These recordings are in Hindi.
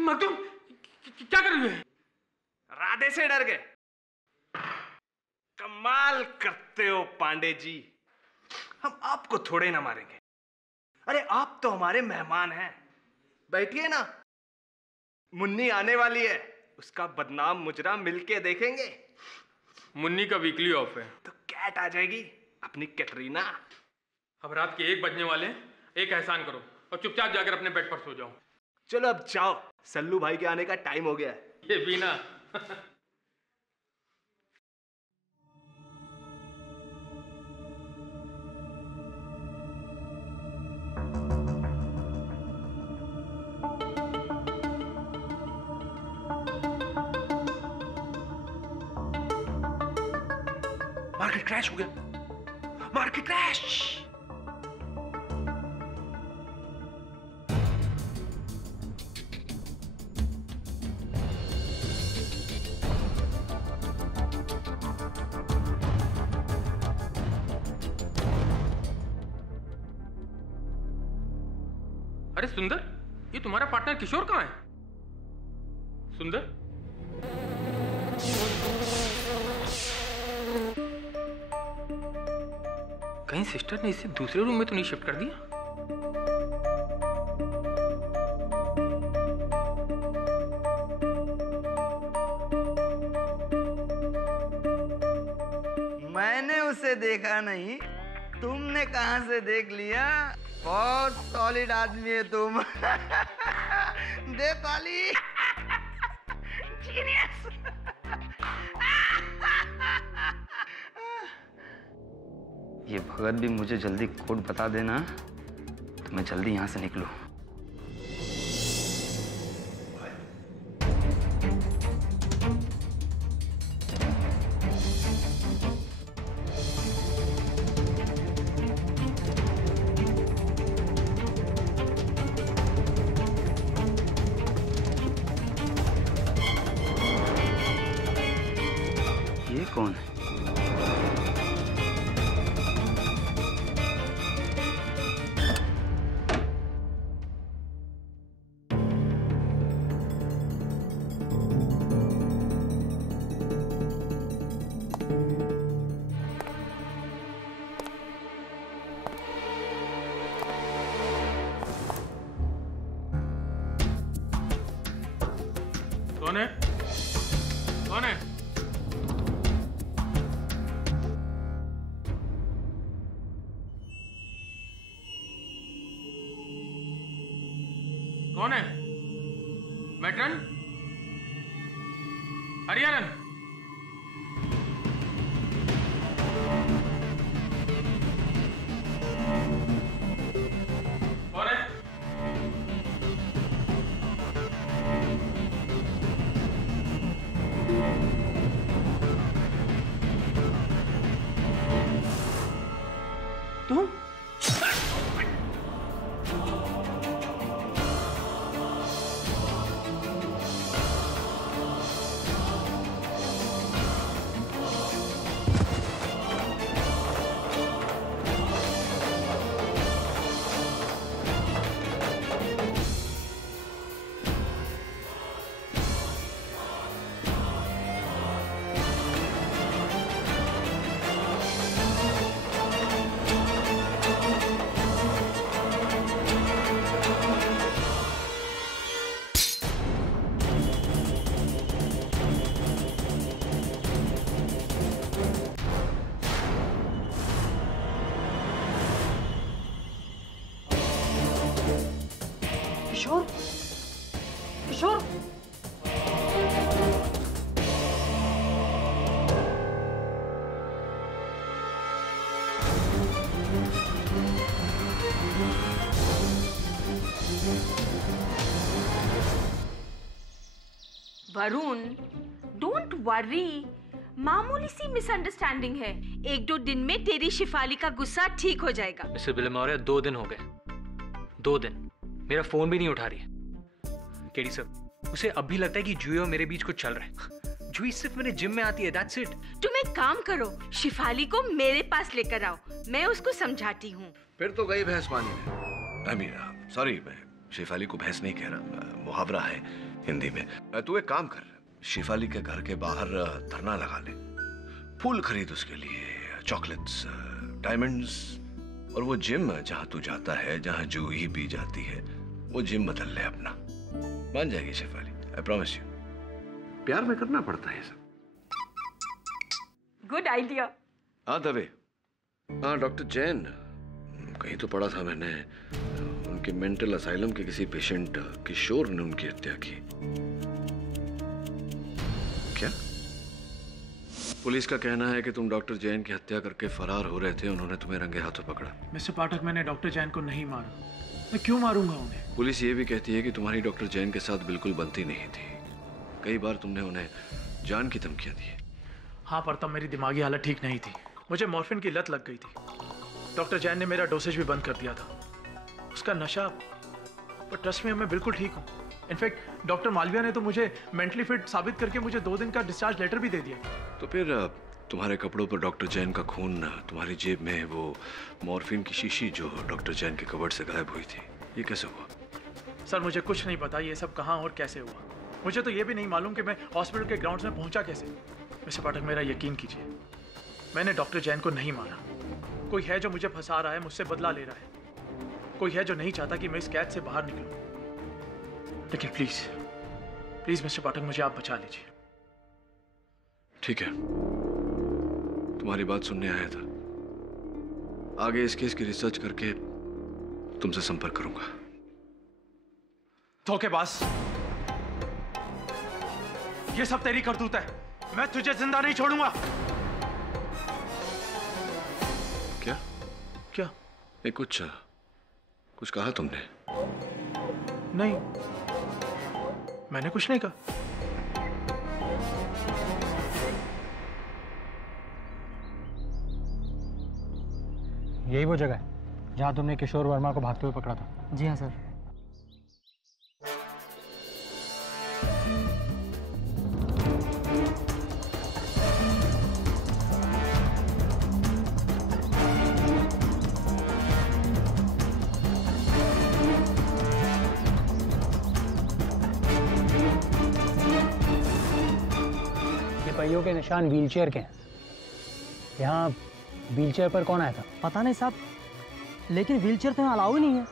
मखदूम क्या कर रही है? राधे से डर गए? कमाल करते हो पांडे जी। हम आपको थोड़े ना मारेंगे। अरे आप तो हमारे मेहमान हैं। बैठिए ना, मुन्नी आने वाली है, उसका बदनाम मुजरा मिलके देखेंगे। मुन्नी का वीकली ऑफ है तो कैट आ जाएगी, अपनी कैटरीना। अब रात के 1 बजने वाले हैं। एक एहसान करो और चुपचाप जाकर अपने बेड पर सो जाओ। चलो अब जाओ, सल्लू भाई के आने का टाइम हो गया है। ये भी ना। मार्केट क्रैश हो गया, मार्केट क्रैश। अरे सुंदर, ये तुम्हारा पार्टनर किशोर कहाँ है? सुंदर, कहीं सिस्टर ने इसे दूसरे रूम में तो नहीं शिफ्ट कर दिया? मैंने उसे देखा नहीं, तुमने कहां से देख लिया? बहुत सॉलिड आदमी है तुम। दे ताली। जीनियस। ये भगत भी मुझे जल्दी कोड बता देना तो मैं जल्दी यहां से निकलूं। ये कौन है? कौन है? कौन है? कौन है? मैट्रन? हरियाणन? कौन है? तुम? किशोर? किशोर? वरुण, डोंट वरी, मामूली सी मिसअंडरस्टैंडिंग है। 1-2 दिन में तेरी शिफाली का गुस्सा ठीक हो जाएगा। मिस्टर बिलमौरिया, 2 दिन हो गए। 2 दिन मेरा फोन भी नहीं उठा रही है। केडी सर, उसे अब भी लगता है कि जूही और मेरे बीच कुछ चल रहा है। जूही सिर्फ मेरे जिम में आती है, दैट्स इट। तुम एक काम करो, शिफाली को मेरे पास लेकर आओ, मैं उसको समझाती हूँ। फिर तो गई भैंस पानी में। सॉरी, शेफाली को भैंस नहीं कह रहा, मुहावरा है हिंदी में। तू एक काम कर, शेफाली के घर के बाहर धरना लगा ले, फूल खरीद उसके लिए, चॉकलेट्स, डायमंड्स, और वो जिम जहां तू जाता है, जहां जूही भी जाती है, वो जिम बदल ले अपना। मान जाएगी शेफाली, आई प्रॉमिस यू। प्यार में करना पड़ता है सब। Good idea. हाँ दवे, हाँ डॉक्टर जैन, कहीं तो पढ़ा था मैंने, उनके मेंटल असाइलम के किसी पेशेंट किशोर ने उनकी हत्या की। क्या? पुलिस का कहना है कि तुम डॉक्टर जैन की हत्या करके फरार हो रहे थे, उन्होंने तुम्हें रंगे हाथों पकड़ा। मिस्टर पाठक, मैंने डॉक्टर जैन को नहीं मारा। मैं क्यों मारूंगा उन्हें? पुलिस ये भी कहती है कि तुम्हारी डॉक्टर जैन के साथ बिल्कुल बनती नहीं थी। कई बार तुमने उन्हें जान की धमकियां दी। हाँ, पर तब मेरी दिमागी हालत ठीक नहीं थी, मुझे मॉर्फिन की लत लग गई थी। डॉक्टर जैन ने मेरा डोसेज भी बंद कर दिया था, उसका नशा। पर ट्रस्ट में मैं बिल्कुल ठीक हूँ। इनफैक्ट डॉक्टर मालविया ने तो मुझे मेंटली फिट साबित करके मुझे 2 दिन का डिस्चार्ज लेटर भी दे दिया। तो फिर तुम्हारे कपड़ों पर डॉक्टर जैन का खून, तुम्हारी जेब में वो मॉर्फिन की शीशी जो डॉक्टर जैन के कबर्ड से गायब हुई थी, ये कैसे हुआ? सर, मुझे कुछ नहीं पता ये सब कहाँ और कैसे हुआ। मुझे तो ये भी नहीं मालूम कि मैं हॉस्पिटल के ग्राउंड्स में पहुंचा कैसे। मिस्टर पाठक, मेरा यकीन कीजिए, मैंने डॉक्टर जैन को नहीं मारा। कोई है जो मुझे फंसा रहा है, मुझसे बदला ले रहा है। कोई है जो नहीं चाहता कि मैं इस कैद से बाहर निकलूं। लेकिन प्लीज प्लीज मिस्टर पाठक, मुझे आप बचा लीजिए। ठीक है, तुम्हारी बात सुनने आया था। आगे इस केस की रिसर्च करके तुमसे संपर्क करूंगा। धोखेबाज, ये सब तेरी करतूत है। मैं तुझे जिंदा नहीं छोड़ूंगा। क्या? क्या? ये कुछ कहा तुमने? नहीं, मैंने कुछ नहीं कहा। यही वो जगह है जहां तुमने किशोर वर्मा को भागते हुए पकड़ा था? जी हाँ सर। पहियों के निशान व्हीलचेयर के हैं। यहाँ व्हीलचेयर पर कौन आया था? पता नहीं साहब, लेकिन व्हीलचेयर तो यहाँ अलाउ ही नहीं है।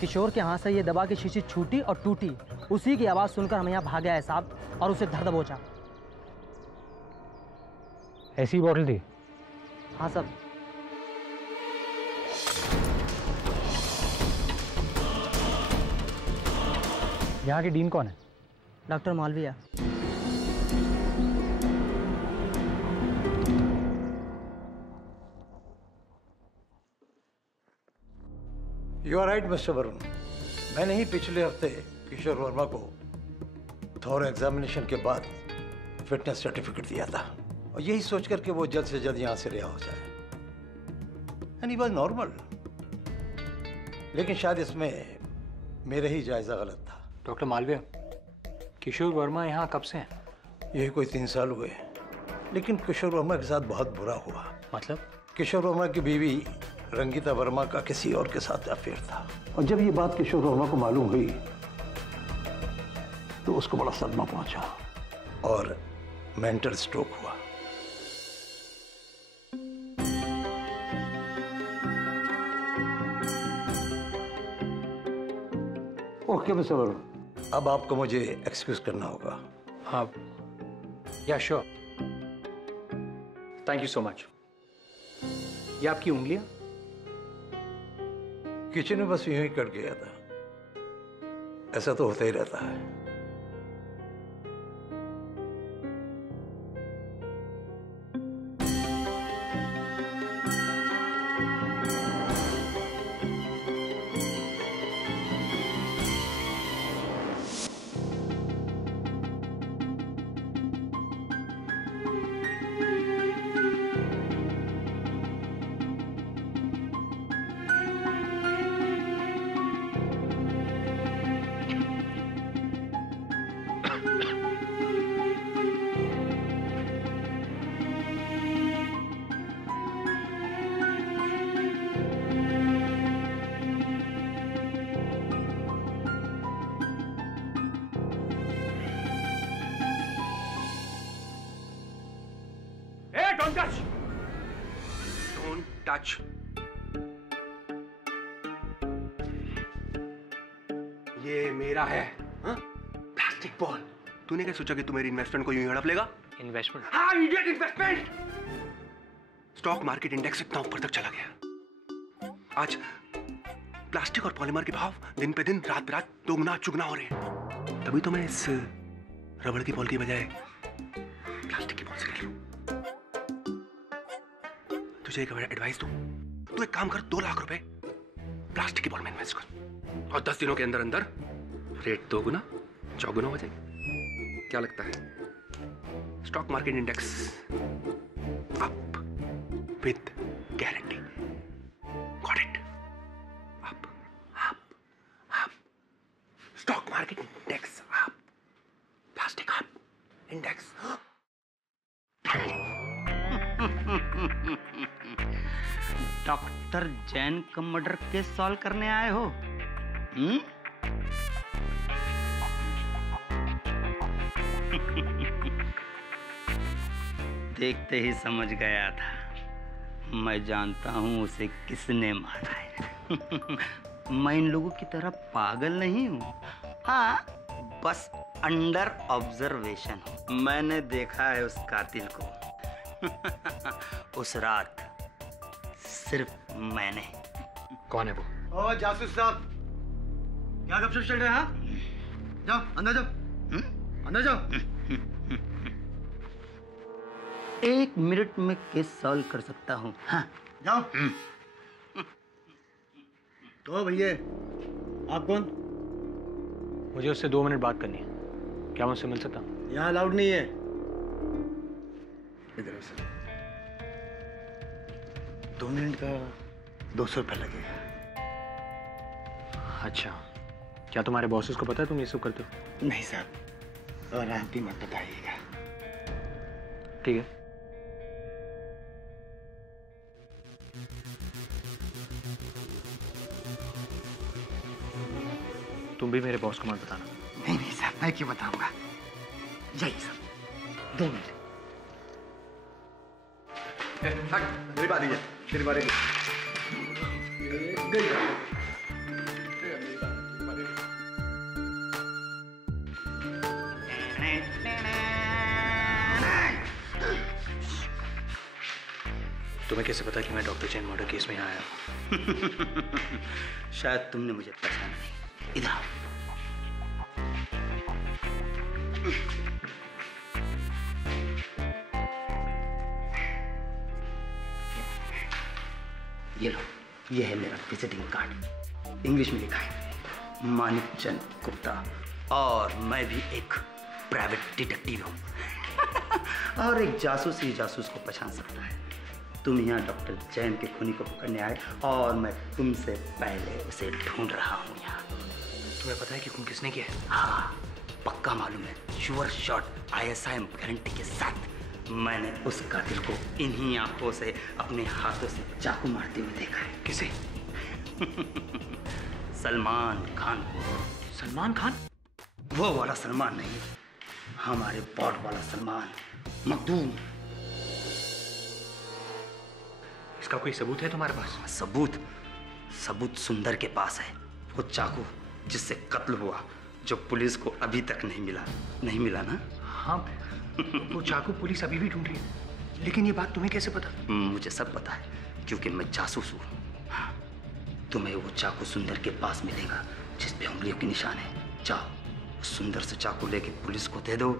किशोर के हाथ से ये दबा की शीशी छूटी और टूटी, उसी की आवाज सुनकर हम यहाँ भागे आए साहब और उसे धर दबोचा। ऐसी बोतल थी? हाँ सर। यहाँ के डीन कौन है? Doctor Malviya. You are right mister Varun, मैंने ही पिछले हफ्ते किशोर वर्मा को थोर एग्जामिनेशन के बाद फिटनेस सर्टिफिकेट दिया था, और यही सोच कर के वो जल्द से जल्द यहाँ से रिहा हो जाए। एंड ही वाज नॉर्मल, लेकिन शायद इसमें मेरा ही जायजा गलत था। डॉक्टर मालविया, किशोर वर्मा यहाँ कब से हैं? यही कोई 3 साल हुए, लेकिन किशोर वर्मा के साथ बहुत बुरा हुआ। मतलब? किशोर वर्मा की बीवी रंगीता वर्मा का किसी और के साथ अफेयर था, और जब ये बात किशोर वर्मा को मालूम हुई तो उसको बड़ा सदमा पहुंचा और मेंटल स्ट्रोक हुआ। ओके मिस्टर वरुण, अब आपको मुझे एक्सक्यूज करना होगा। हाँ, या sure. Thank you so much. ये आपकी उंगलियां? किचन में बस यूं ही कट गया था, ऐसा तो होता ही रहता है। टच। ये मेरा है। हाँ? Plastic ball. तूने क्या सोचा कि तू मेरी इन्वेस्टमेंट को यूं ही हड़प लेगा? इन्वेस्टमेंट? हाँ, idiot, investment. Stock market index इतना ऊपर तक चला गया। आज प्लास्टिक और पॉलीमर के भाव दिन पे दिन, रात पे रात दोगुना चुगना हो रहे हैं। तभी तो मैं इस रबड़ की बॉल की बजाय प्लास्टिक की बॉल से खेलूं। तुझे एक एडवाइस दूं, तू एक काम कर, 2 लाख रुपए प्लास्टिक की बॉल में इन्वेस्ट कर और 10 दिनों के अंदर अंदर रेट 2 गुना 4 गुना हो जाए। क्या लगता है? Stock market index up with guarantee. Got it? Up up up. Stock market index up, plastic up, index. Doctor Jain का मर्डर केस सॉल्व करने आए हो? देखते ही समझ गया था। मैं जानता हूं उसे किसने मारा है। मैं इन लोगों की तरह पागल नहीं हूं। हाँ, बस अंडर ऑब्जर्वेशन हूं। मैंने देखा है उस कातिल को। उस रात सिर्फ मैंने। कौन है वो? ओ जासूस साहब, क्या गपशप चल रहा है? हाँ? जाओ अंदर जाओ, अंदर जाओ। 1 मिनट में केस सॉल्व कर सकता हूँ। हाँ जाओ। तो भैया आप कौन? मुझे उससे 2 मिनट बात करनी है। क्या मैं उससे मिल सकता हूँ? यहाँ अलाउड नहीं है। इधर से 2 मिनट का 200 रुपये लगेगा। अच्छा, क्या तुम्हारे बॉसेस को पता है तुम ये सब करते हो? नहीं साहब, और आप भी मत बताइएगा। ठीक है। तुम भी मेरे बॉस को मत बताना। नहीं नहीं साहब, मैं क्यों बताऊंगा। जाइए साहब, 2 मिनट। मेरी बारी है, तेरी बारी है। तुम्हें कैसे पता कि मैं डॉक्टर जैन मर्डर केस में आया? शायद तुमने मुझे पहचाना नहीं। इधर आओ। ये लो, ये है मेरा विजिटिंग कार्ड। इंग्लिश में लिखा है मानिक चंद गुप्ता, और मैं भी एक प्राइवेट डिटेक्टिव हूँ। और एक जासूस ही जासूस को पहचान सकता है। तुम यहाँ डॉक्टर जैन के खूनी को पकड़ने आए और मैं तुमसे पहले उसे ढूंढ रहा हूँ यहाँ। तुम्हें पता है कि खून किसने किया है? हाँ, पक्का मालूम है। श्योर शॉट, ISIM गारंटी के साथ। मैंने उस कातिल को इन्हीं आंखों से अपने हाथों से चाकू मारते हुए देखा है। किसे? सलमान खान को। सलमान खान? वो वाला सलमान नहीं, हमारे बॉड वाला सलमान, मखदूम। इसका कोई सबूत है तुम्हारे पास? सबूत सुंदर के पास है। वो चाकू जिससे कत्ल हुआ, जो पुलिस को अभी तक नहीं मिला ना? हाँ, वो चाकू पुलिस अभी भी ढूंढ रही है। लेकिन ये बात तुम्हें कैसे पता? मुझे सब पता है, क्योंकि मैं जासूस हूँ। हाँ, तुम्हें वो चाकू सुंदर के पास मिलेगा जिस पे उंगलियों के निशान है। जाओ, सुंदर से चाकू लेके पुलिस को दे दो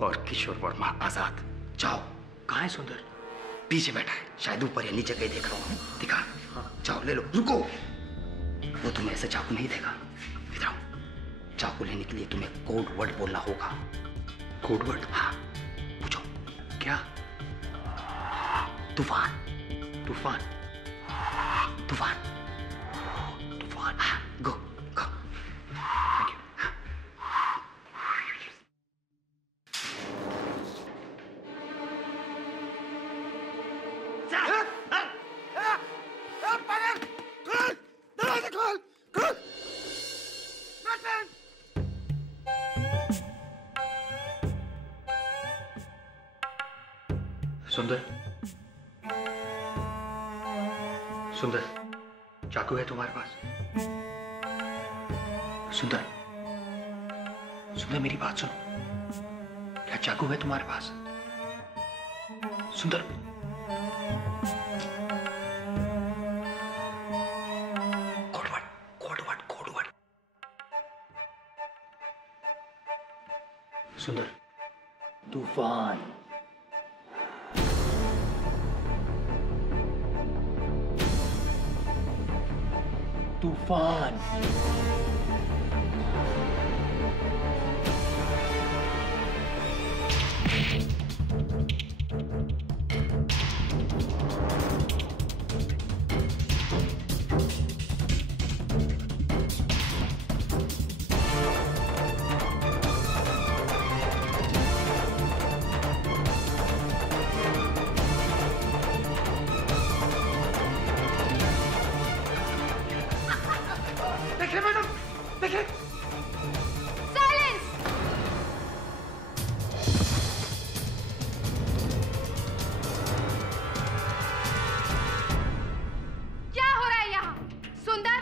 और किशोर वर्मा आजाद। जाओ। कहाँ है सुंदर? पीछे बैठा है, शायद ऊपर या नीचे कहीं देख रहा हूँ। दिखा। हाँ। जाओ ले लो। रुको, वो तुम्हें ऐसे चाकू नहीं देगा। इधर आओ। चाकू लेने के लिए तुम्हें कोड वर्ड बोलना होगा। Code word? हाँ, पूछो। क्या? तूफान। तूफान? तूफान। तूफान। हाँ, गो गो। Thank you. सुंदर, सुंदर, चाकू है तुम्हारे पास? सुंदर, सुंदर मेरी बात सुनो, क्या चाकू है तुम्हारे पास? सुंदर, कोडवर्ड। सुंदर, तूफान। तूफान। देखिए मैडम, देखिए। साइलेंस! क्या हो रहा है यहाँ? सुंदर,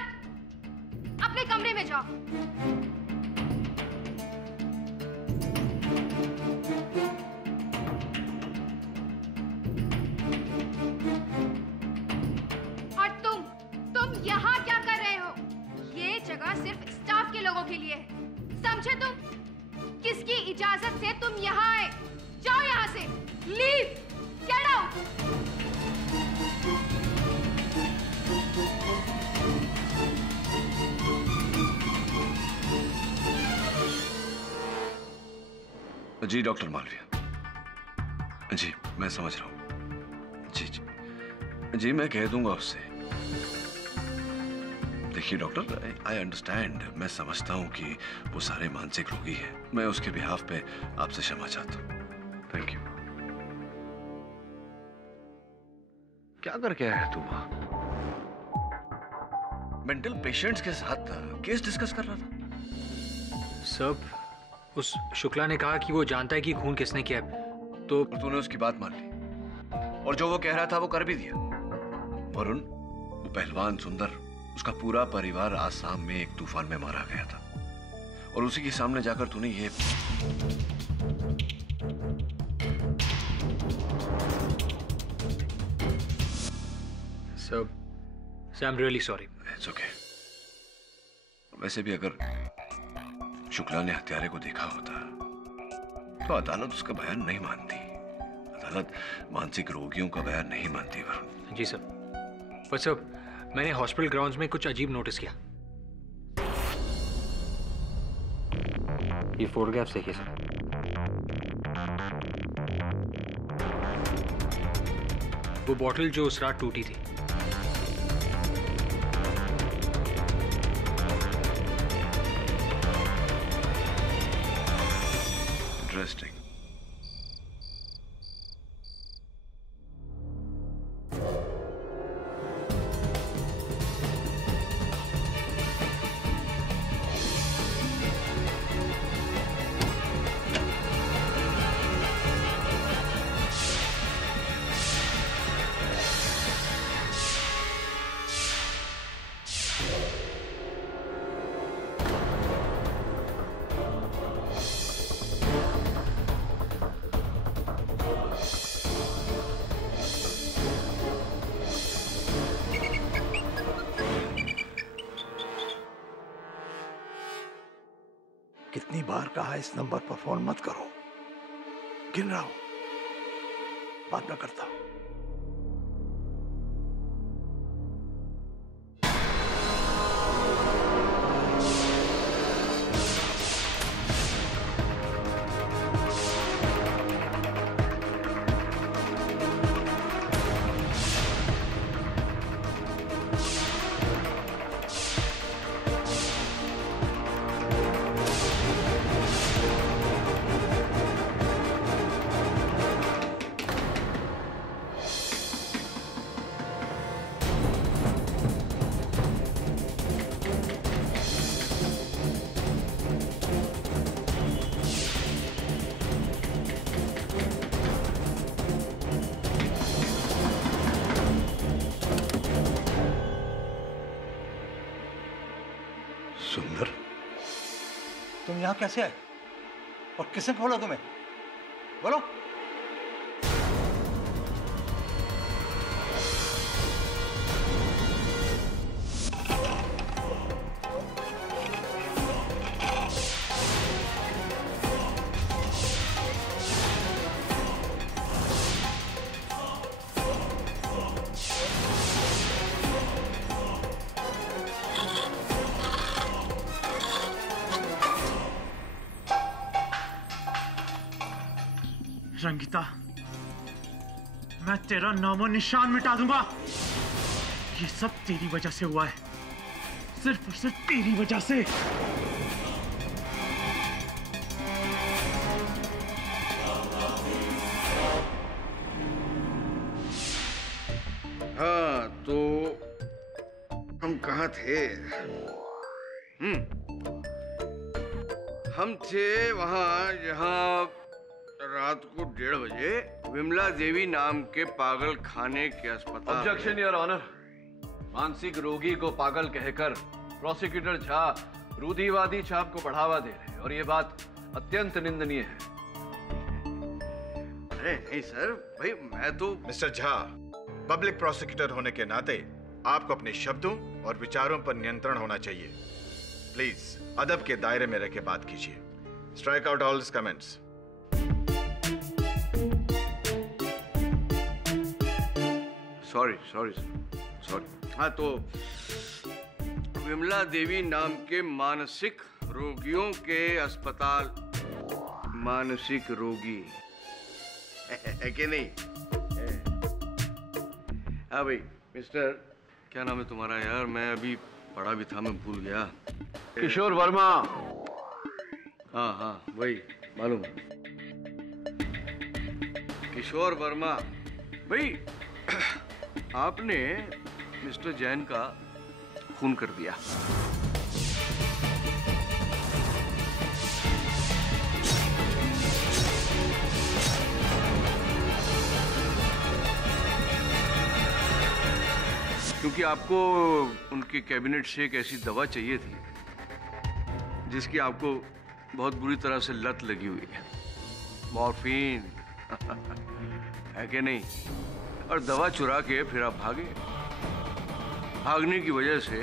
अपने कमरे में जाओ। और तुम यहाँ क्या कर रहे हो? ये जगह सिर्फ स्टाफ के लोगों के लिए है, समझे तुम? किसकी इजाजत से तुम यहाँ आए? जाओ यहाँ से, लीव, गेट आउट। जी डॉक्टर मालविया, जी मैं समझ रहा हूँ। जी मैं कह दूंगा उससे। देखिए डॉक्टर, आई अंडरस्टैंड, मैं समझता हूँ कि वो सारे मानसिक रोगी हैं। मैं उसके बिहाफ पे आपसे क्षमा चाहता हूँ। Thank you. क्या करके आया तू वहां? मेंटल पेशेंट्स के साथ केस डिस्कस कर रहा था? सब उस शुक्ला ने कहा कि वो जानता है कि खून किसने किया, तो तूने उसकी बात मान ली और जो वो कह रहा था वो कर भी दिया। वरुण, वो पहलवान सुंदर, उसका पूरा परिवार आसाम में एक तूफान में मारा गया था और उसी के सामने जाकर तूने ये I am really sorry. It's okay. वैसे भी अगर शुक्ला ने हत्यारे को देखा होता तो अदालत उसका बयान नहीं मानती। अदालत मानसिक रोगियों का बयान नहीं मानती वरुण। जी सर, पर सर मैंने हॉस्पिटल ग्राउंड्स में कुछ अजीब नोटिस किया। ये फोटोग्राफ्स देखिए सर। वो बॉटल जो उस रात टूटी थी, इंटरेस्टिंग। कितनी बार कहा इस नंबर पर फोन मत करो, गिन रहा हूं, बाद में करता हूं। सुंदर, तुम यहाँ कैसे आए और किसने खोला तुम्हें? बोलो। रंगीता, मैं तेरा नामो निशान मिटा दूंगा। ये सब तेरी वजह से हुआ है, सिर्फ और सिर्फ तेरी वजह से। हाँ, तो हम कहाँ थे? हम थे वहां जहां रात को 1:30 बजे विमला देवी नाम के पागल खाने के अस्पताल। Objection your honour. मानसिक रोगी को पागल कहकर प्रोसिक्यूटर झा रूढ़िवादी छाप को बढ़ावा दे रहे हैं और ये बात अत्यंत निंदनीय है। अरे नहीं सर, भाई मैं तो। मिस्टर झा, पब्लिक प्रोसिक्यूटर होने के नाते आपको अपने शब्दों और विचारों पर नियंत्रण होना चाहिए। प्लीज अदब के दायरे में रहकर बात कीजिए। Strike out all comments. Sorry sorry. हाँ, तो विमला देवी नाम के मानसिक रोगियों के अस्पताल। मानसिक रोगी है कि नहीं? हाँ भाई, मिस्टर क्या नाम है तुम्हारा यार? मैं अभी पढ़ा भी था, मैं भूल गया। किशोर वर्मा। हाँ वही, मालूम। किशोर वर्मा भाई, आपने मिस्टर जैन का खून कर दिया। क्योंकि आपको उनके कैबिनेट से एक ऐसी दवा चाहिए थी जिसकी आपको बहुत बुरी तरह से लत लगी हुई है, मॉर्फिन है कि नहीं? और दवा चुरा के फिर आप भागे। भागने की वजह से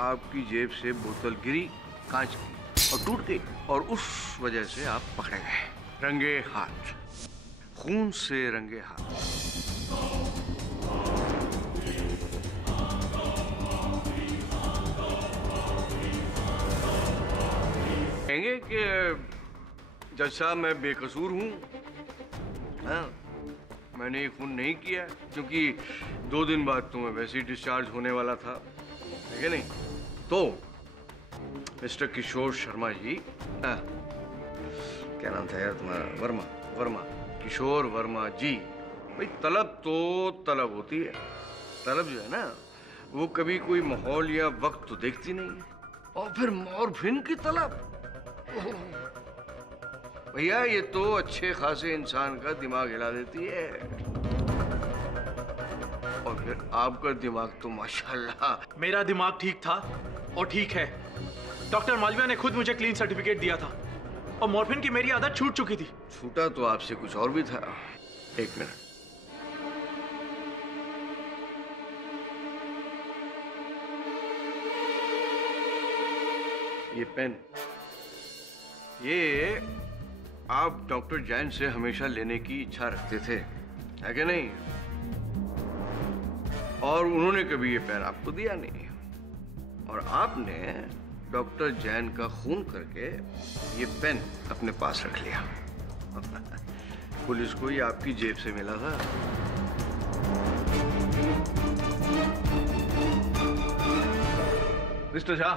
आपकी जेब से बोतल गिरी कांच की और टूट गई, और उस वजह से आप पकड़े गए रंगे हाथ, खून से रंगे हाथ। कहेंगे कि जज साहब मैं बेकसूर हूं। हाँ, मैंने ये खून नहीं किया क्योंकि 2 दिन बाद तो मैं वैसे ही डिस्चार्ज होने वाला था, है कि नहीं? तो मिस्टर किशोर शर्मा जी, क्या नाम था यार तुम्हारा? वर्मा, किशोर वर्मा जी। भाई तलब तो तलब होती है। तलब जो है ना, वो कभी कोई माहौल या वक्त तो देखती नहीं है। और फिर मॉर्फिन की तलब, भैया ये तो अच्छे खासे इंसान का दिमाग हिला देती है। और फिर आपका दिमाग तो माशाल्लाह। मेरा दिमाग ठीक था और ठीक है। डॉक्टर मालविया ने खुद मुझे क्लीन सर्टिफिकेट दिया था और मॉर्फिन की मेरी आदत छूट चुकी थी। छूटा तो आपसे कुछ और भी था। एक मिनट, ये पेन, ये आप डॉक्टर जैन से हमेशा लेने की इच्छा रखते थे, है कि नहीं? और उन्होंने कभी ये पेन आपको दिया नहीं, और आपने डॉक्टर जैन का खून करके ये पेन अपने पास रख लिया। पुलिस को ये आपकी जेब से मिला था। मिस्टर झा,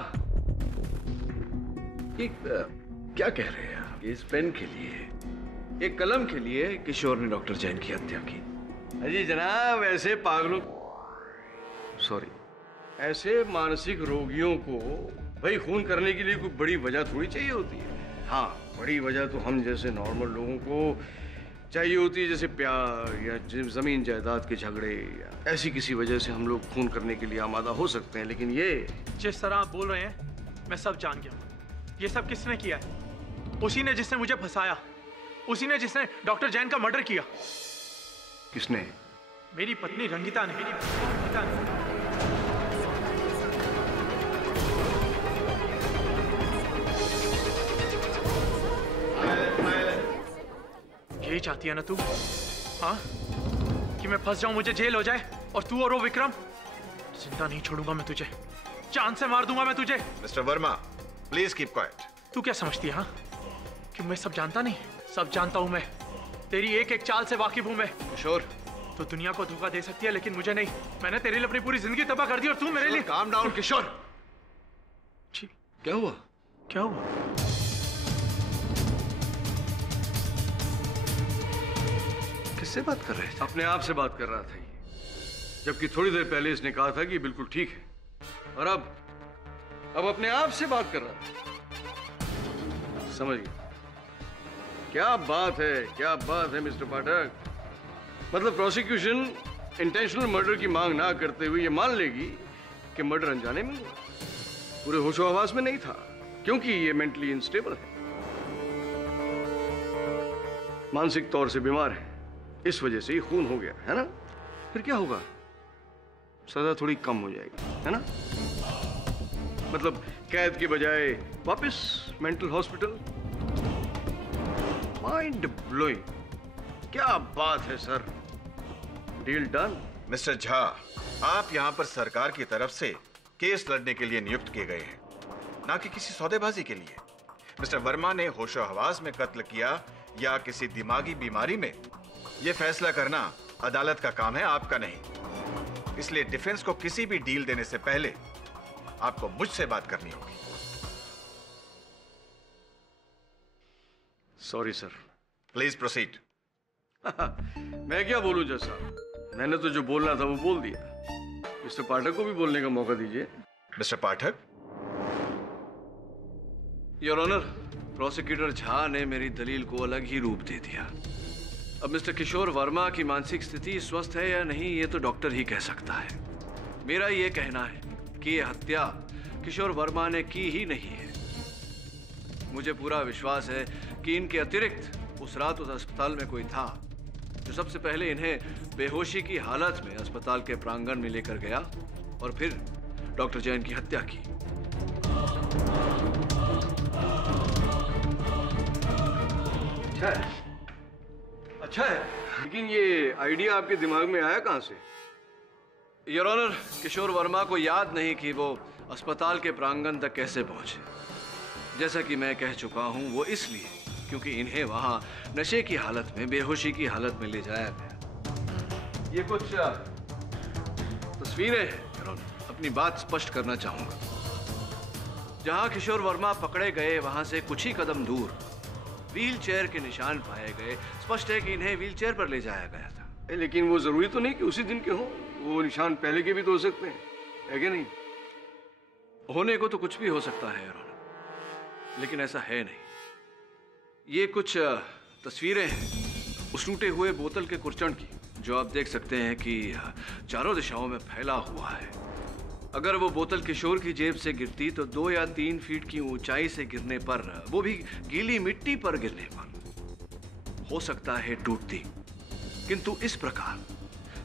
क्या कह रहे हैं आप? इस पेन के लिए, एक कलम के लिए किशोर ने डॉक्टर जैन की हत्या की। अजी जनाब, ऐसे पागलों, सॉरी, ऐसे मानसिक रोगियों को भाई खून करने के लिए कोई बड़ी वजह थोड़ी चाहिए होती है। हाँ, बड़ी वजह तो हम जैसे नॉर्मल लोगों को चाहिए होती है, जैसे प्यार या जमीन जायदाद के झगड़े, या ऐसी किसी वजह से हम लोग खून करने के लिए आमादा हो सकते हैं। लेकिन ये जिस तरह आप बोल रहे हैं मैं सब जान गया हूँ। ये सब किसने किया है? उसी ने जिसने मुझे फंसाया, उसी ने जिसने डॉक्टर जैन का मर्डर किया। किसने? मेरी पत्नी रंगिता ने। यही चाहती है ना तू? हाँ, कि मैं फंस जाऊं, मुझे जेल हो जाए, और तू और वो विक्रम? जिंदा नहीं छोड़ूंगा मैं तुझे, जान से मार दूंगा मैं तुझे। Mister Verma, please keep quiet. तू क्या समझती है हाँ? कि मैं सब जानता नहीं? सब जानता हूं मैं, तेरी एक एक चाल से वाकिफ हूं मैं। किशोर, तो दुनिया को धोखा दे सकती है लेकिन मुझे नहीं। मैंने तेरे लिए अपनी पूरी जिंदगी तबाह कर दी और तू मेरे लिए। काम डाउन किशोर। क्या हुआ? क्या हुआ? किससे बात कर रहे थे? अपने आप से बात कर रहा था ये, जबकि थोड़ी देर पहले इसने कहा था कि बिल्कुल ठीक है, और अब अपने आप से बात कर रहा था। समझ गया? क्या बात है, क्या बात है मिस्टर पाठक। मतलब प्रोसिक्यूशन इंटेंशनल मर्डर की मांग ना करते हुए ये मान लेगी कि मर्डर अनजाने में हुआ, पूरे होशो हवास में नहीं था, क्योंकि ये मेंटली अनस्टेबल है, मानसिक तौर से बीमार है, इस वजह से ही खून हो गया है ना। फिर क्या होगा? सजा थोड़ी कम हो जाएगी, है ना। मतलब कैद के बजाय वापस मेंटल हॉस्पिटल। माइंड ब्लोइंग, क्या बात है sir. Deal done. Mister Jha, आप यहाँ पर सरकार की तरफ से केस लड़ने के लिए नियुक्त किए गए हैं, ना कि किसी सौदेबाजी के लिए। मिस्टर वर्मा ने होशो हवास में कत्ल किया या किसी दिमागी बीमारी में, यह फैसला करना अदालत का काम है, आपका नहीं। इसलिए डिफेंस को किसी भी डील देने से पहले आपको मुझसे बात करनी होगी। Sorry sir. Please proceed. मैं क्या बोलूं जज साहब, मैंने तो जो बोलना था वो बोल दिया। मिस्टर पाठक को भी बोलने का मौका दीजिए। Mister Pathak. Your honour, prosecutor Jha ने मेरी दलील को अलग ही रूप दे दिया। अब मिस्टर किशोर वर्मा की मानसिक स्थिति स्वस्थ है या नहीं, ये तो डॉक्टर ही कह सकता है। मेरा ये कहना है कि ये हत्या किशोर वर्मा ने की ही नहीं है। मुझे पूरा विश्वास है कि इनके अतिरिक्त उस रात उस अस्पताल में कोई था जो सबसे पहले इन्हें बेहोशी की हालत में अस्पताल के प्रांगण में लेकर गया और फिर डॉक्टर जैन की हत्या की। अच्छा है, लेकिन ये आइडिया आपके दिमाग में आया कहां से? योर ऑनर, किशोर वर्मा को याद नहीं कि वो अस्पताल के प्रांगण तक कैसे पहुंचे। जैसा कि मैं कह चुका हूं, वो इसलिए क्योंकि इन्हें वहां नशे की हालत में, बेहोशी की हालत में ले जाया गया। ये कुछ तस्वीरें हैं योर ऑनर, अपनी बात स्पष्ट करना चाहूंगा। जहां किशोर वर्मा पकड़े गए वहां से कुछ ही कदम दूर व्हील चेयर के निशान पाए गए। स्पष्ट है कि इन्हें व्हील चेयर पर ले जाया गया था। लेकिन वो जरूरी तो नहीं कि उसी दिन के हों, वो निशान पहले के भी तो हो सकते हैं, है कि नहीं? होने को तो कुछ भी हो सकता है योर ऑनर, लेकिन ऐसा है नहीं। ये कुछ तस्वीरें हैं उस टूटे हुए बोतल के कुर्चन की, जो आप देख सकते हैं कि चारों दिशाओं में फैला हुआ है। अगर वो बोतल किशोर की जेब से गिरती तो 2 या 3 फीट की ऊंचाई से गिरने पर, वो भी गीली मिट्टी पर गिरने पर, हो सकता है टूटती, किंतु इस प्रकार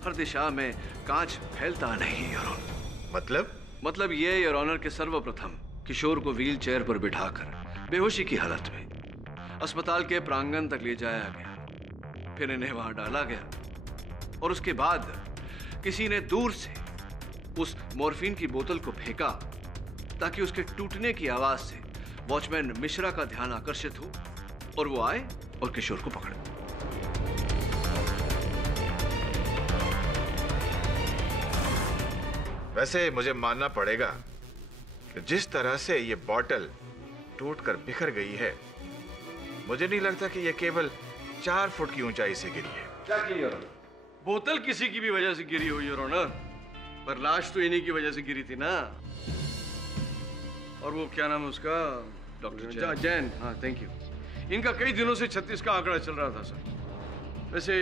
हर दिशा में कांच फैलता नहीं योर ऑनर। मतलब ये योर ऑनर के सर्वप्रथम किशोर को व्हील चेयर पर बिठाकर बेहोशी की हालत में अस्पताल के प्रांगण तक ले जाया गया, फिर इन्हें वहां डाला गया और उसके बाद किसी ने दूर से उस मॉर्फिन की बोतल को फेंका ताकि उसके टूटने की आवाज से वॉचमैन मिश्रा का ध्यान आकर्षित हो और वो आए और किशोर को पकड़े। वैसे मुझे मानना पड़ेगा कि जिस तरह से ये बॉटल टूटकर बिखर गई है, मुझे नहीं लगता कि ये केवल 4 फुट की ऊंचाई से गिरी है। क्या की बोतल किसी की भी वजह से गिरी हुई योर ऑनर, पर लाश तो इन्हीं की वजह से गिरी थी ना। और वो क्या नाम है उसका? डॉक्टर जैन। हाँ, थैंक यू। इनका कई दिनों से 36 का आंकड़ा चल रहा था सर। वैसे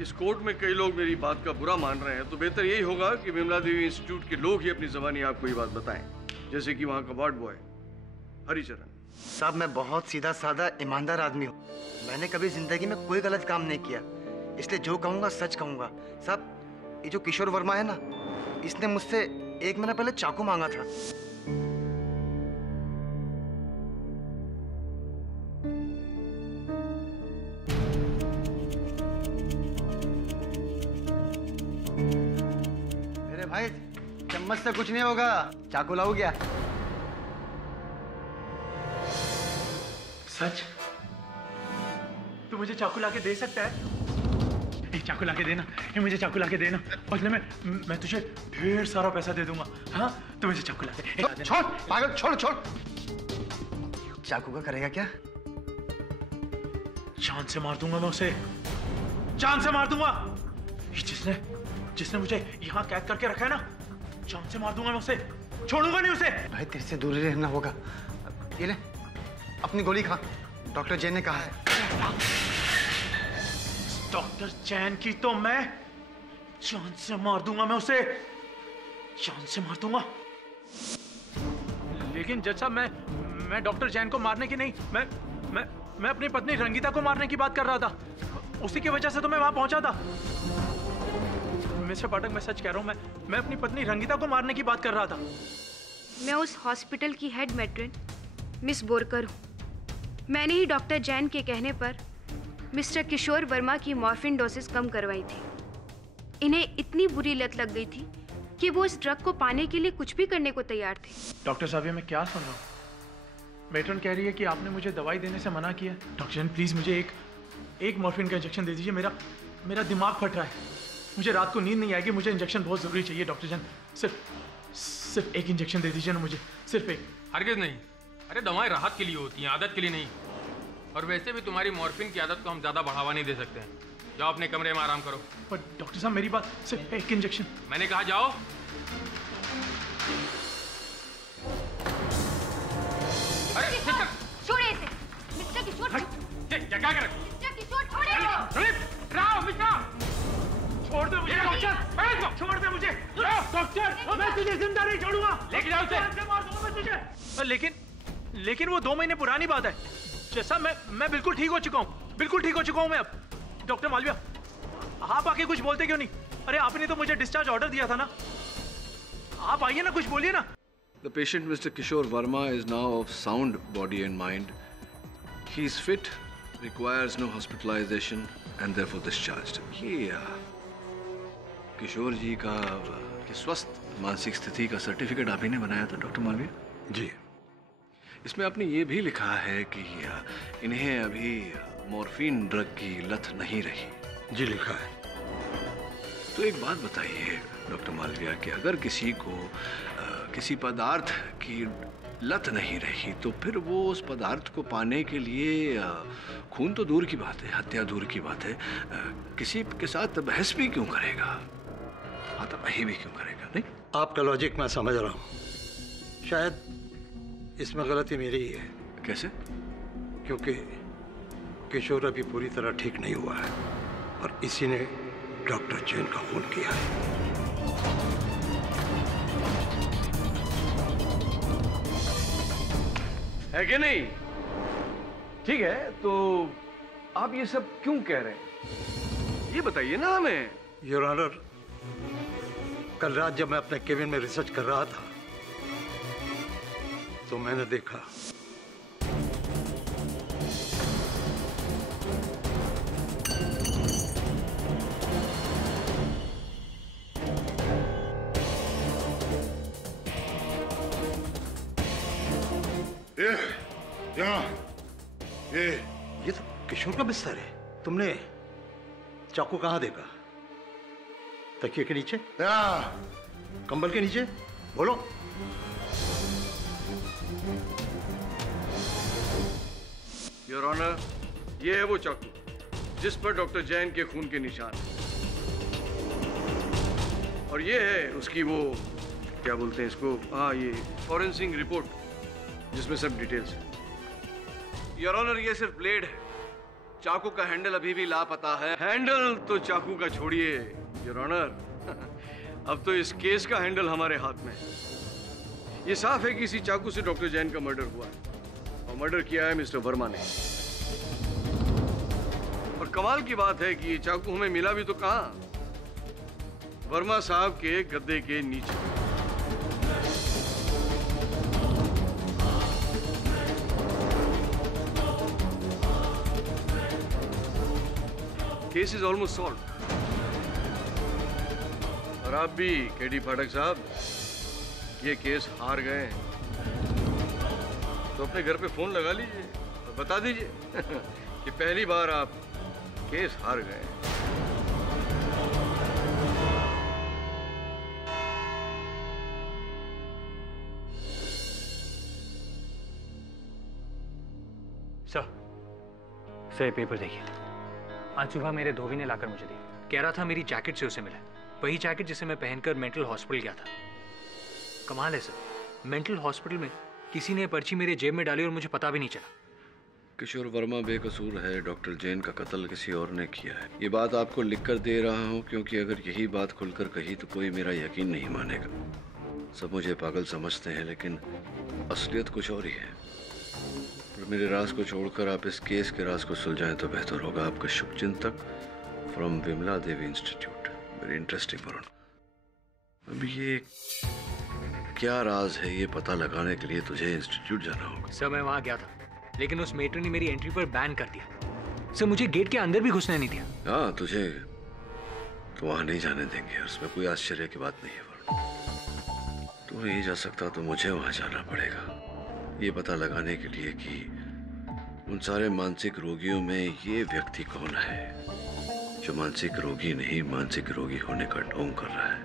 इस कोर्ट में कई लोग मेरी बात का बुरा मान रहे हैं, तो बेहतर यही होगा कि विमला देवी इंस्टीट्यूट के लोग ही अपनी ज़बानी आपको ये बात बताएं, जैसे कि वहाँ का वार्ड बॉय हरिचरण। साहब मैं बहुत सीधा साधा ईमानदार आदमी हूँ। मैंने कभी जिंदगी में कोई गलत काम नहीं किया, इसलिए जो कहूँगा सच कहूँगा। साहब ये जो किशोर वर्मा है ना, इसने मुझसे 1 महीना पहले चाकू मांगा था। मेरे भाई चम्मच से कुछ नहीं होगा, चाकू लाओ क्या? सच? तू मुझे चाकू लाके दे सकता है? एक चाकू लाके देना, ये मुझे चाकू लाके देना, बदले में मैं तुझे ढेर सारा पैसा दे दूंगा। हाँ, तू मुझे चाकू लाके छोड़ पागल, छोड़ छोड़। चाकू का करेगा क्या? जान से मार दूंगा मैं उसे, जान से मार दूंगा। जिसने मुझे यहाँ कैद करके रखा है ना, जान से मार दूंगा मैं उसे, छोड़ूंगा नहीं उसे। भाई तेरे से दूर ही रहना होगा। ये ले अपनी गोली खा, डॉक्टर जैन ने कहा है। डॉक्टर जैन की तो मैं जान से मार दूंगा मैं उसे, जान से मार दूंगा। लेकिन जज साहब मैं डॉक्टर जैन को मारने की नहीं, मैं अपनी पत्नी रंगीता को मारने की बात कर रहा था। उसी की वजह से तो मैं वहां पहुंचा था। मिस्टर पाठक मैं सच कह रहा हूं, मैं अपनी पत्नी रंगीता को मारने की बात कर रहा था। मैं उस हॉस्पिटल की हेड मैट्रन मिस बोरकर हूँ। मैंने ही डॉक्टर जैन के कहने पर मिस्टर किशोर वर्मा की मॉर्फिन डोसेस कम करवाई थी। इन्हें इतनी बुरी लत लग गई थी कि वो इस ड्रग को पाने के लिए कुछ भी करने को तैयार थे। डॉक्टर साहब ये मैं क्या सुन रहा हूँ? मैट्रन कह रही है कि आपने मुझे दवाई देने से मना किया। डॉक्टर जैन प्लीज मुझे एक मॉर्फिन का इंजेक्शन दे दीजिए। मेरा दिमाग फट रहा है, मुझे रात को नींद नहीं आएगी, मुझे इंजेक्शन बहुत जरूरी चाहिए। डॉक्टर जैन सिर्फ एक इंजेक्शन दे दीजिए ना मुझे, सिर्फ एक। हरगिज़ नहीं। अरे दवाएं राहत के लिए होती हैं, आदत के लिए नहीं। और वैसे भी तुम्हारी मॉर्फिन की आदत को हम ज्यादा बढ़ावा नहीं दे सकते हैं। जाओ अपने कमरे में आराम करो। पर डॉक्टर साहब मेरी बात, सिर्फ एक इंजेक्शन। मैंने कहा जाओ। अरे छोड़े इसे मिस्टर किशोर। क्या कर रहे? मिस्टर किशोर छोड़े इसे। राव मिश्रा छोड़ दो मुझे डॉक्टर, छोड़ दे मुझे डॉक्टर, मैं तुझे जिंदा नहीं छोड़ूंगा। लेके जाओ उसे। मार दूंगा मैं तुझे। लेकिन वो 2 महीने पुरानी बात है। जैसा मैं बिल्कुल ठीक हो चुका हूँ, बिल्कुल ठीक हो चुका हूँ मैं अब। डॉक्टर मालविया आप आके कुछ बोलते क्यों नहीं? अरे आपने तो मुझे डिस्चार्ज ऑर्डर दिया था ना, आप आइए ना, कुछ बोलिए ना। The patient, Mr. Kishore Verma, is now of sound body and mind. He is fit, requires no hospitalization, and therefore discharged. ये किशोर जी का स्वस्थ मानसिक स्थिति का सर्टिफिकेट आप ही ने बनाया था डॉक्टर मालविया? जी। इसमें आपने ये भी लिखा है कि इन्हें अभी मॉर्फिन ड्रग की लत नहीं रही। जी लिखा है। तो एक बात बताइए डॉक्टर मालविया कि अगर किसी को किसी पदार्थ की लत नहीं रही तो फिर वो उस पदार्थ को पाने के लिए खून तो दूर की बात है, हत्या दूर की बात है, किसी के साथ बहस भी क्यों करेगा, हाथापाई भी क्यों करेगा? नहीं, आपका लॉजिक मैं समझ रहा हूँ। शायद इसमें गलती मेरी ही है। कैसे? क्योंकि किशोर अभी पूरी तरह ठीक नहीं हुआ है और इसी ने डॉक्टर जैन का खून किया है कि नहीं? ठीक है, तो आप ये सब क्यों कह रहे हैं, ये बताइए ना हमें। योर ऑनर, कल रात जब मैं अपने केबिन में रिसर्च कर रहा था तो मैंने देखा ये तो किशोर का बिस्तर है। तुमने चाकू कहाँ देखा? तकिए के नीचे? कंबल के नीचे? बोलो। योर ऑनर, ये है वो चाकू जिस पर डॉक्टर जैन के खून के निशान हैं। और ये है उसकी वो क्या बोलते हैं इसको, ये फॉरेंसिक रिपोर्ट जिसमें सब डिटेल्स है। योर ऑनर, ये सिर्फ ब्लेड है, चाकू का हैंडल अभी भी लापता है। हैंडल तो चाकू का छोड़िए योर ऑनर, अब तो इस केस का हैंडल हमारे हाथ में है। ये साफ है कि इसी चाकू से डॉक्टर जैन का मर्डर हुआ है। और मर्डर किया है मिस्टर वर्मा ने। और कमाल की बात है कि ये चाकू हमें मिला भी तो कहां? वर्मा साहब के गद्दे के नीचे। Case is almost solve. और आप भी केडी पाठक साहब ये केस हार गए हैं, तो अपने घर पे फोन लगा लीजिए और बता दीजिए कि पहली बार आप केस हार गए। सर पेपर देखिए। आज सुबह मेरे धोबी ने लाकर मुझे दी। कह रहा था मेरी जैकेट से उसे मिला, वही जैकेट जिसे मैं पहनकर मेंटल हॉस्पिटल गया था। कमाल है सर, मेंटल हॉस्पिटल में किसी ने पर्ची मेरे जेब में डाली और मुझे पता भी नहीं चला। किशोर वर्मा बेकसूर है, डॉक्टर जैन का कत्ल किसी और ने किया है। ये बात आपको लिखकर दे रहा हूँ क्योंकि अगर यही बात खुलकर कही तो कोई मेरा यकीन नहीं मानेगा। सब मुझे पागल समझते हैं लेकिन असलियत कुछ और ही है। और मेरे राज को छोड़कर आप इस केस के राज को सुलझाएं तो बेहतर होगा। आपका शुभचिंतक from Vimla Devi institute. Very interesting Varun. अभी ये क्या राज है ये पता लगाने के लिए तुझे इंस्टीट्यूट जाना होगा। सर मैं वहाँ गया था लेकिन उस मेटर ने मेरी एंट्री पर बैन कर दिया। सर मुझे गेट के अंदर भी घुसने नहीं दिया। हाँ तुझे तो वहाँ नहीं जाने देंगे, उसमें कोई आश्चर्य की बात नहीं है वरुण। तू नहीं जा सकता तो मुझे वहाँ जाना पड़ेगा ये पता लगाने के लिए कि उन सारे मानसिक रोगियों में ये व्यक्ति कौन है जो मानसिक रोगी नहीं मानसिक रोगी होने का ढोंग कर रहा है।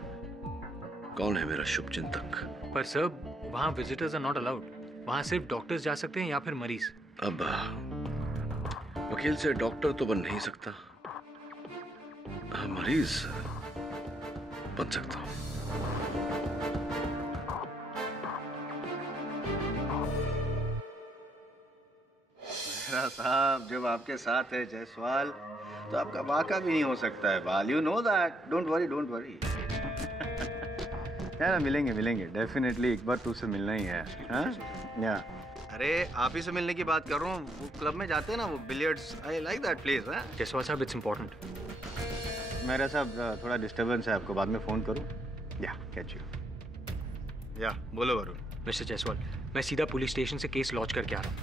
कौन है मेरा शुभचिंतक? पर सर वहाँ विजिटर्स आर नॉट अलाउड। वहाँ सिर्फ डॉक्टर्स जा सकते हैं या फिर मरीज। अब वकील से डॉक्टर तो बन नहीं सकता, मरीज बन सकता हूँ। साहब जब आपके साथ है जायसवाल तो आपका वाका भी नहीं हो सकता है बाल। You know that. Don't worry don't worry. है ना, मिलेंगे डेफिनेटली। एक बार तुझसे मिलना ही है। हाँ या अरे आप ही से मिलने की बात कर रहा हूँ। वो क्लब में जाते हैं ना वो billiards. I like that place. है जायसवाल साहब इट्स इम्पोर्टेंट। मेरा साहब थोड़ा डिस्टर्बेंस है, आपको बाद में फोन करूँ? या कैच यू। या बोलो वरुण। मिस्टर जायसवाल मैं सीधा पुलिस स्टेशन से केस लॉन्च करके आ रहा हूँ,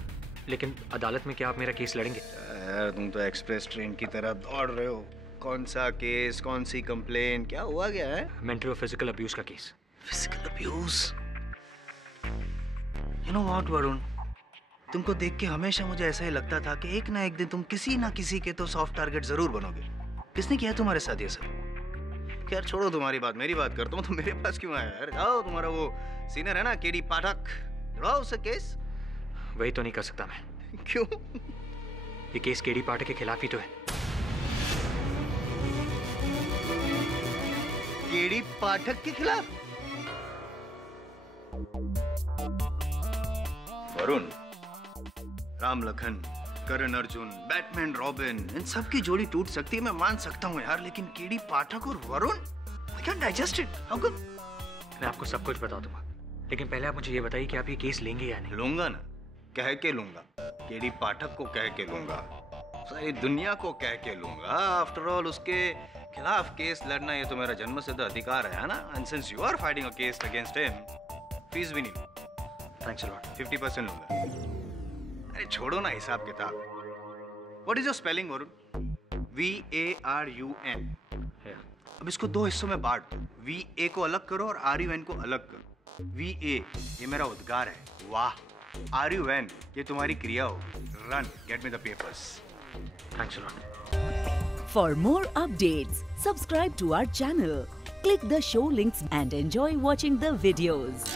लेकिन अदालत में क्या आप मेरा केस लड़ेंगे? यार तुम तो एक्सप्रेस ट्रेन की तरह दौड़ रहे हो। कौन सा केस, कौन सी कंप्लेन, क्या हुआ क्या है? मेंटल और फिजिकल अब्यूज का case. Physical abuse? You know what Varun, तुमको देख के हमेशा मुझे ऐसा ही लगता था कि एक ना एक दिन तुम किसी ना किसी के तो सॉफ्ट टारगेट जरूर बनोगे। किसने किया तुम्हारे साथ ये सब? यार छोड़ो तुम्हारी बात, मेरी बात करता हूँ। तो मेरे पास क्यों आया यार? जाओ, तुम्हारा वो सीनियर है ना केडी पाठक, लड़ाओ उससे केस। वही तो नहीं कर सकता मैं। क्यों? ये केस केडी पाठक के खिलाफ ही तो है। केडी पाठक के खिलाफ? वरुण, राम लखन, करण अर्जुन, बैटमैन रॉबिन, इन सब की जोड़ी टूट सकती है, मैं मान सकता हूँ यार, लेकिन केडी पाठक और Varun, I can't digest it. How come? मैं आपको सब कुछ बता दूंगा, लेकिन पहले आप मुझे ये बताइए कि आप ये केस लेंगे या नहीं? लूंगा ना, कह के लूंगा। केडी पाठक को कह के लूंगा, सारी दुनिया को कह के लूंगा। आफ्टर ऑल उसके खिलाफ केस लड़ना ये तो मेरा जन्मसिद्ध अधिकार है ना। And since you are fighting a case against him, fees भी नहीं लूंगा। Thanks a lot. 50% लूंगा। अरे छोड़ो ना हिसाब किताब। What is your spelling Varun? VARUN। अब इसको दो हिस्सों में बांट दो। VA को अलग करो और RUN को अलग करो। VA ये मेरा उद्गार है, वाह। RUN ये तुम्हारी क्रिया हो, run, get me the papers. Thanks a lot. For more updates, subscribe to our channel, click the show links and enjoy watching the videos.